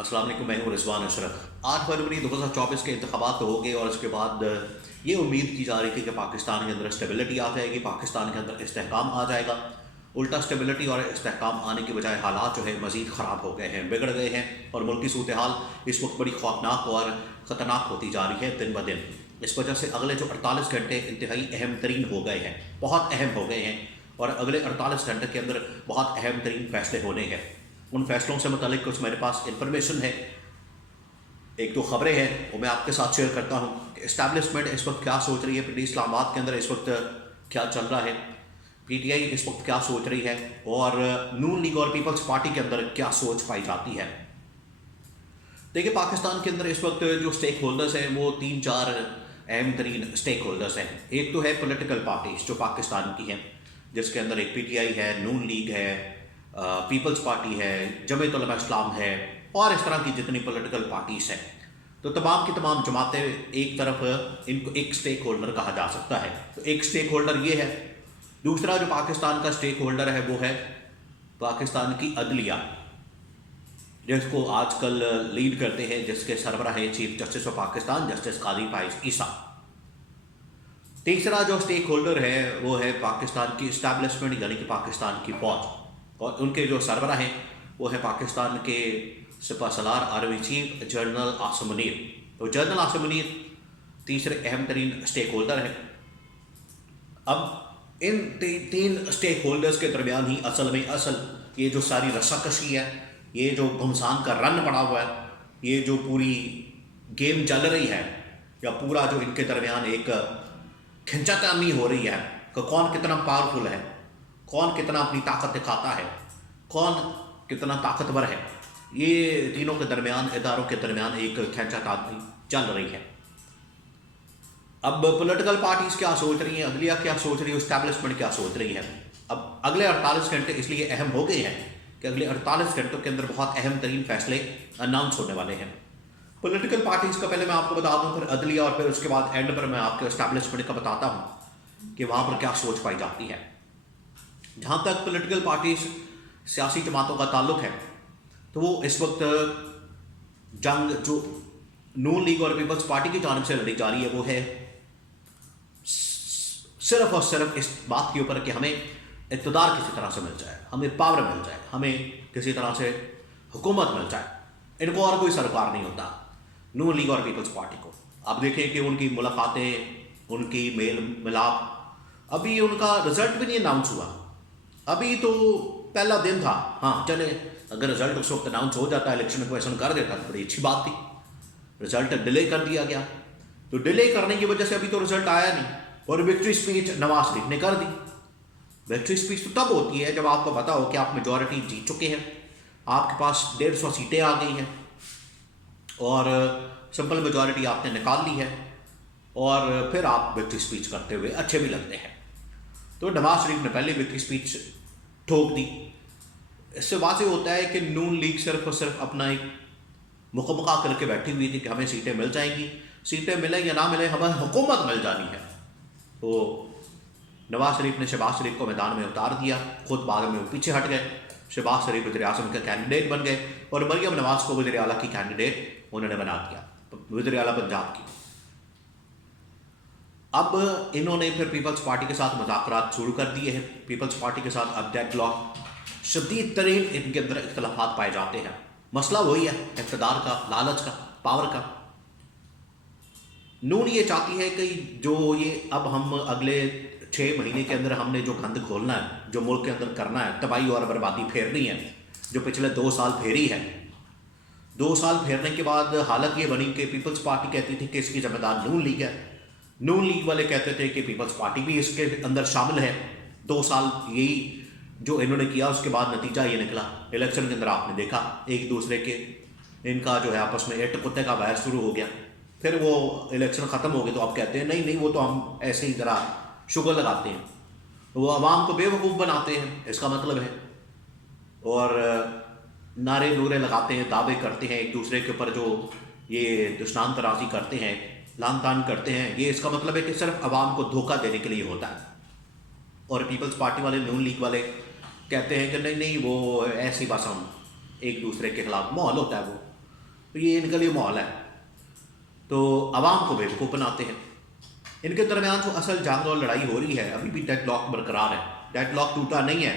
अस्सलाम वालेकुम, मैं हूँ रिजवान अशरफ। 8 फरवरी 2024 के इंतखाबात तो हो गए और उसके बाद ये उम्मीद की जा रही थी कि पाकिस्तान के अंदर स्टेबिलिटी आ जाएगी, पाकिस्तान के अंदर इस्तेहकाम आ जाएगा। उल्टा स्टेबिलिटी और इस्तेहकाम आने की बजाय हालात जो है मज़ीद ख़राब हो गए हैं, बिगड़ गए हैं और मुल्क की सूरत हाल इस वक्त बड़ी खौफनाक और ख़तरनाक होती जा रही है दिन ब दिन। इस वजह से अगले जो 48 घंटे इंतहाई अहम तरीन हो गए हैं, बहुत अहम हो गए हैं और अगले 48 घंटे के अंदर बहुत अहम तरीन फैसले होने हैं। उन फैसलों से मुतालिक कुछ मेरे पास इंफॉर्मेशन है, एक दो खबरें हैं वो मैं आपके साथ शेयर करता हूँ कि इस्टेब्लिशमेंट इस वक्त क्या सोच रही है, पीटी इस्लामाबाद के अंदर इस वक्त क्या चल रहा है, पीटीआई इस वक्त क्या सोच रही है और नून लीग और पीपल्स पार्टी के अंदर क्या सोच पाई जाती है। देखिए, पाकिस्तान के अंदर इस वक्त जो स्टेक होल्डर्स हैं वो 3-4 अहम तरीन स्टेक होल्डर्स हैं। एक तो है पॉलिटिकल पार्टीज जो पाकिस्तान की हैं, जिसके अंदर एक पीटीआई है, नून लीग है, पीपल्स पार्टी है, जमीयत उलमा इस्लाम है और इस तरह की जितनी पॉलिटिकल पार्टीज हैं। तो तमाम की तमाम जमातें एक तरफ, इनको एक स्टेक होल्डर कहा जा सकता है। तो एक स्टेक होल्डर ये है। दूसरा जो पाकिस्तान का स्टेक होल्डर है वो है पाकिस्तान की अदलिया, जिसको आजकल लीड करते हैं, जिसके सरबराह है chief justice of Pakistan justice Qazi Faez Isa. तीसरा जो स्टेक होल्डर है वो है पाकिस्तान की इस्टेब्लिशमेंट यानी कि पाकिस्तान की फौज, और उनके जो सरबराह हैं वो है पाकिस्तान के सिपहसालार army chief general Asim Munir. तो जनरल आसिम मुनीर तीसरे अहम तरीन स्टेक होल्डर है। अब इन तीन स्टेक होल्डर्स के दरमियान ही असल ये जो सारी रस्साकशी है, ये जो घमसान का रन पड़ा हुआ है, ये जो पूरी गेम चल रही है, या पूरा जो इनके दरमियान एक खिंचातानी हो रही है कि कौन कितना पावरफुल है, कौन कितना अपनी ताकत दिखाता है, कौन कितना ताकतवर है, ये तीनों के दरमियान, इदारों के दरमियान एक खिंचातानी चल रही है। अब पॉलिटिकल पार्टीज क्या सोच रही हैं, अदलिया क्या सोच रही है, इस्टेब्लिशमेंट क्या सोच रही है। अब अगले 48 घंटे इसलिए अहम हो गए हैं कि अगले 48 घंटों के अंदर बहुत अहम तरीन फैसले अनाउंस होने वाले हैं। पॉलिटिकल पार्टीज का पहले मैं आपको बता दूं, फिर अदलिया, और फिर उसके बाद एंड पर मैं आपको इस्टेब्लिशमेंट का बताता हूं कि वहां पर क्या सोच पाई जाती है। जहां तक पॉलिटिकल पार्टीज, सियासी जमातों का ताल्लुक है, तो वो इस वक्त जंग जो नून लीग और पीपल्स पार्टी की जानिब से लड़ी जा रही है वो है सिर्फ और सिर्फ इस बात के ऊपर कि हमें इक़्तिदार किसी तरह से मिल जाए, हमें पावर मिल जाए, हमें किसी तरह से हुकूमत मिल जाए। इनको और कोई सरोकार नहीं होता नून लीग और पीपल्स पार्टी को। अब देखें कि उनकी मुलाकातें, उनकी मेल मिलाप, अभी उनका रिजल्ट भी नहीं अनाउंस हुआ, अभी तो पहला दिन था। हाँ चले, अगर रिजल्ट उस वक्त अनाउंस हो जाता, इलेक्शन क्वेश्चन कर देता तो बड़ी अच्छी बात थी। रिजल्ट डिले कर दिया गया, तो डिले करने की वजह से अभी तो रिजल्ट आया नहीं, और विक्ट्री स्पीच नवाज शरीफ ने कर दी। विक्ट्री स्पीच तो तब होती है जब आपको पता हो कि आप मेजॉरिटी जीत चुके हैं, आपके पास 150 सीटें आ गई हैं और सिंपल मेजॉरिटी आपने निकाल ली है, और फिर आप विक्ट्री स्पीच करते हुए अच्छे भी लगते हैं। तो नवाज शरीफ ने पहले विक्ट्री स्पीच ठोक दी। इससे वाज़ेह होता है कि नून लीग सिर्फ और सिर्फ अपना एक मुकम्मका करके बैठी हुई थी कि हमें सीटें मिल जाएंगी, सीटें मिले या ना मिले, हमें हुकूमत मिल जानी है। तो नवाज शरीफ ने शहबाज शरीफ को मैदान में उतार दिया, खुद बाद में वो पीछे हट गए। शहबाज शरीफ वज़ीर आज़म के कैंडिडेट बन गए और मरियम नवाज को वज़ीर आला की कैंडिडेट उन्होंने बना दिया, वज़ीर आला पंजाब की। अब इन्होंने फिर पीपल्स पार्टी के साथ मुज़ाकरात शुरू कर दिए हैं। पीपल्स पार्टी के साथ अब डेडलॉक, शदीद तरीन इनके अंदर इख्तलाफात पाए जाते हैं। मसला वही है, इक़्तिदार का, लालच का, पावर का। नून ये चाहती है कि जो ये अब हम अगले 6 महीने के अंदर हमने जो गंद खोलना है, जो मुल्क के अंदर करना है, तबाही और बर्बादी फेरनी है, जो पिछले 2 साल फेरी है। 2 साल फेरने के बाद हालत ये बनी कि पीपल्स पार्टी कहती थी कि इसकी जिम्मेदार नून लीग है, नून लीग वाले कहते थे कि पीपल्स पार्टी भी इसके अंदर शामिल है। 2 साल यही जो इन्होंने किया, उसके बाद नतीजा ये निकला। इलेक्शन के अंदर आपने देखा एक दूसरे के, इनका जो है आपस में एट कुत्ते का वायर शुरू हो गया। फिर वो इलेक्शन ख़त्म हो गए तो आप कहते हैं नहीं नहीं वो तो हम ऐसे ही ज़रा शुगर लगाते हैं, वो आवाम को बेवकूफ़ बनाते हैं, इसका मतलब है। और नारे नूरे लगाते हैं, दावे करते हैं एक दूसरे के ऊपर, जो ये दुश्मन तराजी करते हैं, लान तान करते हैं, ये इसका मतलब है कि सिर्फ आवाम को धोखा देने के लिए होता है। और पीपल्स पार्टी वाले, नून लीग वाले कहते हैं कि नहीं नहीं वो ऐसी बस हम एक दूसरे के खिलाफ माहौल होता है, वो तो ये इनके लिए माहौल है, तो आवाम को बेवकूफ़ बनाते हैं। इनके दरमियान जो असल जंग और लड़ाई हो रही है, अभी भी डेडलॉक बरकरार है, डेडलॉक टूटा नहीं है।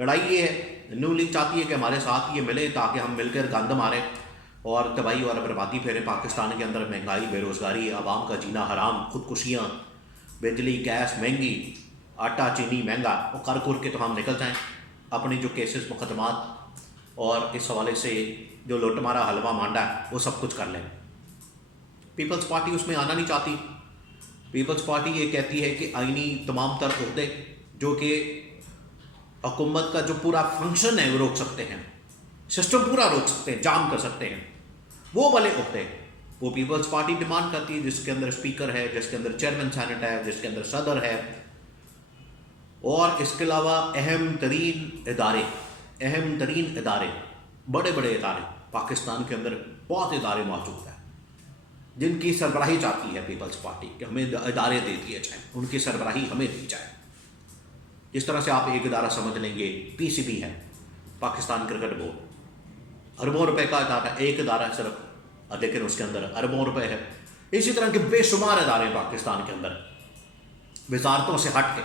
लड़ाई ये है, नून लीग चाहती है कि हमारे साथ ये मिले ताकि हम मिलकर गंद मारें और तबाही और बर्बादी फेरें पाकिस्तान के अंदर। महंगाई, बेरोज़गारी, आवाम का जीना हराम, खुदकुशियाँ, बिजली गैस महंगी, आटा चीनी महंगा, और कर कुर के तो हम निकल जाएँ अपनी जो केसेस मुकदमात और इस हवाले से जो लुटमारा हलवा मांडा है वो सब कुछ कर लें। पीपल्स पार्टी उसमें आना नहीं चाहती। पीपल्स पार्टी ये कहती है कि आईनी तमाम तर उहदे जो कि हुकूमत का जो पूरा फंक्शन है वो रोक सकते हैं, सिस्टम पूरा रोक सकते हैं, जाम कर सकते हैं, वो वाले उहदे वो पीपल्स पार्टी डिमांड करती है, जिसके अंदर स्पीकर है, जिसके अंदर चेयरमैन सेनेट है, जिसके अंदर सदर है, और इसके अलावा अहम तरीन इदारे, बड़े बड़े इदारे पाकिस्तान के अंदर बहुत इदारे मौजूद हैं जिनकी सरबराही चाहती है पीपल्स पार्टी कि हमें इदारे दे दिए जाएँ, उनकी सरबराही हमें दी जाए। जिस तरह से आप एक इदारा समझ लेंगे, पीसीबी है, पाकिस्तान क्रिकेट बोर्ड, अरबों रुपए का इदारा, एक इदारा है सिर्फ, लेकिन उसके अंदर अरबों रुपए है। इसी तरह के बेशुमार इदारे पाकिस्तान के अंदर वजारतों से हट के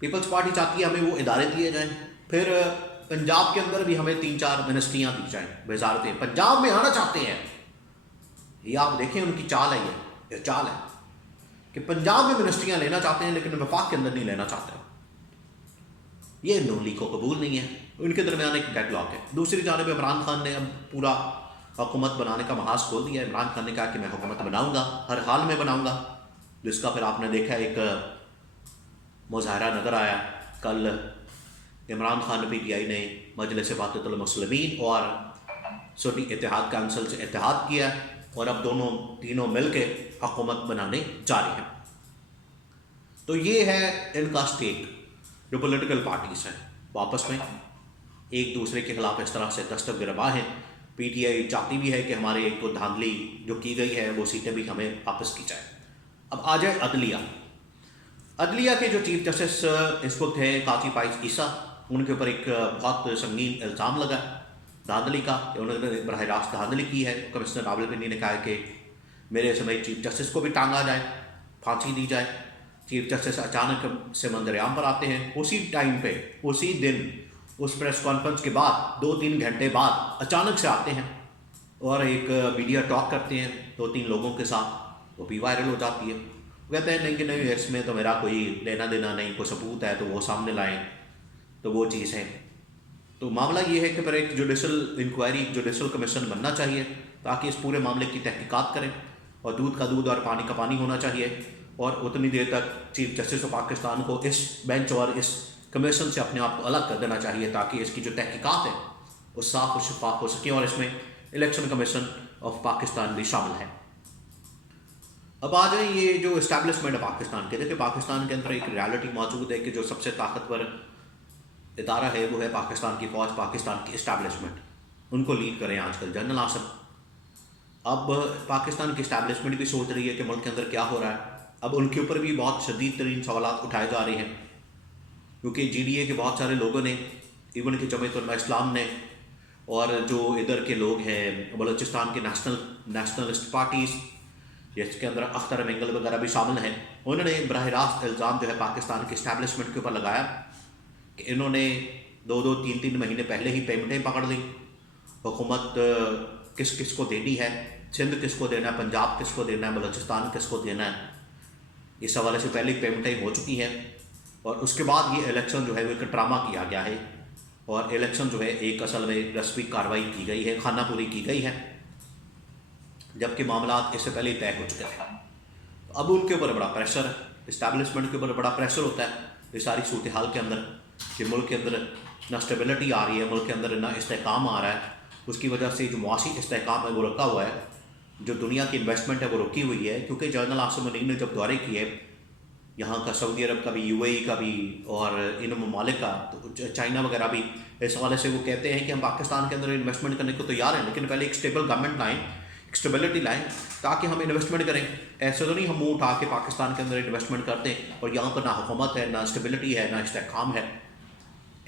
पीपल्स पार्टी चाहती है हमें वो इदारे दिए जाएँ। फिर पंजाब के अंदर भी हमें 3-4 मिनिस्ट्रियाँ दी जाएँ, वजारतें पंजाब में आना चाहते हैं। ये आप देखें उनकी चाल है, ये चाल है कि पंजाब में मिनिस्ट्रियाँ लेना चाहते हैं लेकिन वफाक के अंदर नहीं लेना चाहते। ये नून लीग को कबूल नहीं है, उनके दरमियान एक डेडलॉक है। दूसरी जानब इमरान खान ने अब पूरा हुकूमत बनाने का महाज खोल दिया है। इमरान खान ने कहा कि मैं हुकूमत बनाऊंगा, हर हाल में बनाऊंगा, जिसका फिर आपने देखा एक मुजाहरा नज़र आया कल। इमरान खान PTI ने मजलिस वहदतुल मुस्लिमीन और सऊदी इत्तेहाद काउंसिल से इत्तेहाद किया और अब तीनों मिल के हुकूमत बनाने जा रही हैं। तो ये है इनका स्टेट। जो पॉलिटिकल पार्टीज़ हैं वापस में एक दूसरे के खिलाफ इस तरह से दस्तक गिरवा हैं। PTI चाहती भी है कि हमारे एक तो धांधली जो की गई है वो सीटें भी हमें वापस की जाए। अब आ जाए अदलिया के जो चीफ जस्टिस इस वक्त है काजी पाइस ईसा, उनके ऊपर एक बहुत संगीन इल्ज़ाम लगा धांधली का, उन्होंने बराह रास्त धांधली की है। कमिश्नर रावलपिंडी ने कहा कि मेरे समेत चीफ जस्टिस को भी टांगा जाए, फांसी दी जाए। चीफ जस्टिस अचानक से मंजरेआम पर आते हैं, उसी टाइम पे, उसी दिन, उस प्रेस कॉन्फ्रेंस के बाद 2-3 घंटे बाद अचानक से आते हैं और एक मीडिया टॉक करते हैं 2-3 लोगों के साथ, वो भी वायरल हो जाती है। वो कहते हैं नहीं कि नहीं इसमें तो मेरा कोई लेना देना नहीं, कोई सबूत है तो वो सामने लाएं, तो वो चीज़ है। तो मामला ये है कि फिर एक जुडिशल इंक्वायरी, जुडिशल कमीशन बनना चाहिए ताकि इस पूरे मामले की तहकीकात करें, और दूध का दूध और पानी का पानी होना चाहिए। और उतनी देर तक चीफ जस्टिस ऑफ पाकिस्तान को इस बेंच और इस कमीशन से अपने आप को अलग कर देना चाहिए ताकि इसकी जो तहकीकात है वो साफ और शफाफ हो सके, और इसमें इलेक्शन कमीशन ऑफ पाकिस्तान भी शामिल है। अब आ जाए ये जो इस्टेब्लिशमेंट है पाकिस्तान के, देखिए पाकिस्तान के अंदर एक रियलिटी मौजूद है कि जो सबसे ताकतवर इदारा है वो है पाकिस्तान की फ़ौज, पाकिस्तान की इस्टेब्लिशमेंट। उनको लीड करें आजकल जनरल आसिम। अब पाकिस्तान की इस्टेब्लिशमेंट भी सोच रही है कि मुल्क के अंदर क्या हो रहा है। अब उनके ऊपर भी बहुत शदीद तरीन सवाल उठाए जा रहे हैं, क्योंकि GDA के बहुत सारे लोगों ने, इवन कि जमीयत उलमा इस्लाम ने, और जो इधर के लोग हैं बलूचिस्तान के नेशनलिस्ट पार्टीज़ जिसके अंदर अख्तर मेंगल वगैरह भी शामिल हैं, उन्होंने बराह रास्त इल्ज़ाम जो है पाकिस्तान के इस्टेब्लिशमेंट के ऊपर लगाया कि इन्होंने 2-2, 3-3 महीने पहले ही पेमेंटें पकड़ ली। हुकूमत किस किस को देनी है, सिंध किसको देना है, पंजाब किसको देना है, बलूचिस्तान किसको देना है, इस हवाले से पहले पेमेंटें हो चुकी हैं। और उसके बाद ये इलेक्शन जो है वो एक ड्रामा किया गया है, और इलेक्शन जो है एक असल में रस्मी कार्रवाई की गई है, खाना पूरी की गई है, जबकि मामला इससे पहले ही तय हो चुके थे। अब उनके ऊपर बड़ा प्रेशर है, इस्टेब्लिशमेंट के ऊपर बड़ा प्रेशर होता है इस सारी सूरत हाल के अंदर कि मुल्क के अंदर ना स्टेबिलिटी आ रही है, मुल्क के अंदर ना इस्तेहकाम आ रहा है। उसकी वजह से जो मुआशी इस्तेहकाम है वो रुका हुआ है, जो दुनिया की इन्वेस्टमेंट है वो रुकी हुई है। क्योंकि जनरल आसिम मुनीर ने जब दौरे किए यहाँ का, सऊदी अरब का भी, UAE का भी, और इन ममालिक का, तो चाइना वगैरह भी, इस हवाले से वो कहते हैं कि हम पाकिस्तान के अंदर इन्वेस्टमेंट करने को तैयार हैं, लेकिन पहले एक स्टेबल गवर्नमेंट लाएँ, स्टेबिलिटी लाएँ ताकि हम इन्वेस्टमेंट करें। ऐसे तो नहीं हम मुँह उठा के पाकिस्तान के अंदर इन्वेस्टमेंट करते हैं और यहाँ पर ना हुकूमत है, ना स्टेबिलिटी है, ना इस्तेहकाम है,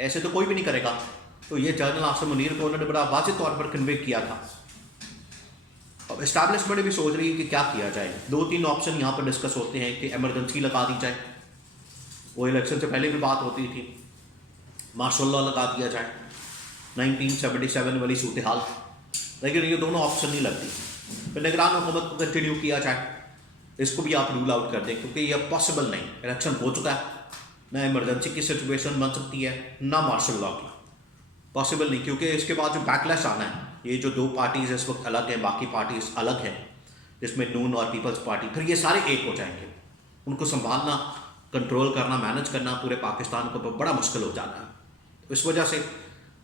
ऐसे तो कोई भी नहीं करेगा। तो ये जनरल आसिम मुनीर को उन्होंने बड़ा वाज़ेह तौर पर कन्वे किया था अब इस्टेब्लिशमेंट भी सोच रही है कि क्या किया जाए। 2-3 ऑप्शन यहाँ पर डिस्कस होते हैं कि एमरजेंसी लगा दी जाए, वो इलेक्शन से पहले भी बात होती थी, मार्शल लॉ लगा दिया जाए, 1977 वाली सूरत हाल, लेकिन ये दोनों ऑप्शन नहीं लगती। फिर निगरान हुकूमत को कंटिन्यू किया जाए, इसको भी आप रूल आउट कर दें, क्योंकि ये पॉसिबल नहीं, इलेक्शन हो चुका है, ना इमरजेंसी की सिचुएशन बन सकती है, ना मार्शल लॉ की, पॉसिबल नहीं, क्योंकि इसके बाद जो बैकलैश आना है, ये जो 2 पार्टीज इस वक्त अलग हैं, बाकी पार्टीज अलग हैं, जिसमें नून और पीपल्स पार्टी, फिर ये सारे एक हो जाएंगे, उनको संभालना, कंट्रोल करना, मैनेज करना पूरे पाकिस्तान को बड़ा मुश्किल हो जाना है। इस वजह से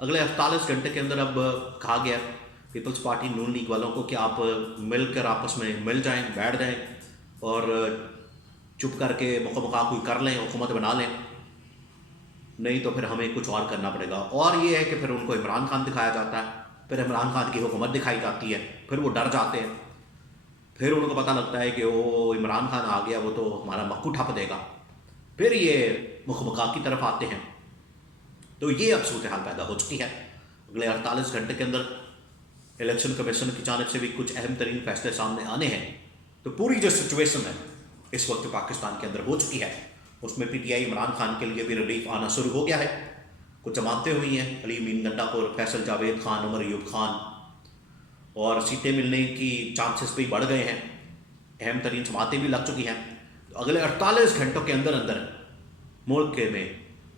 अगले 48 घंटे के अंदर अब कहा गया पीपल्स पार्टी नून लीग वालों को कि आप मिलकर आपस में मिल जाएं, बैठ जाएं और चुप करके मुखा कोई कर लें, हुकूमत बना लें, नहीं तो फिर हमें कुछ और करना पड़ेगा। और ये है कि फिर उनको इमरान खान दिखाया जाता है, फिर इमरान खान की हुकूमत दिखाई जाती है, फिर वो डर जाते हैं, फिर उनको पता लगता है कि वो इमरान खान आ गया, वो तो हमारा मक्कू ठप देगा, फिर ये मुखा की तरफ आते हैं। तो ये अब सूरत हाल पैदा हो चुकी है। अगले 48 घंटे के अंदर इलेक्शन कमीशन की जानिब से भी कुछ अहम तरीन फैसले सामने आने हैं। तो पूरी जो सिचुएशन है इस वक्त पाकिस्तान के अंदर हो चुकी है, उसमें PTI इमरान खान के लिए भी रिलीफ आना शुरू हो गया है। कुछ जमातें हुई हैं, अली मीन गंडापुर, फैसल जावेद खान, उमर अयूब खान, और सीटें मिलने की चांसेस भी बढ़ गए हैं, अहम तरीन जमातें भी लग चुकी हैं। तो अगले 48 घंटों के अंदर अंदर मुल्क में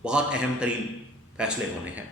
बहुत अहम तरीन फैसले होने हैं।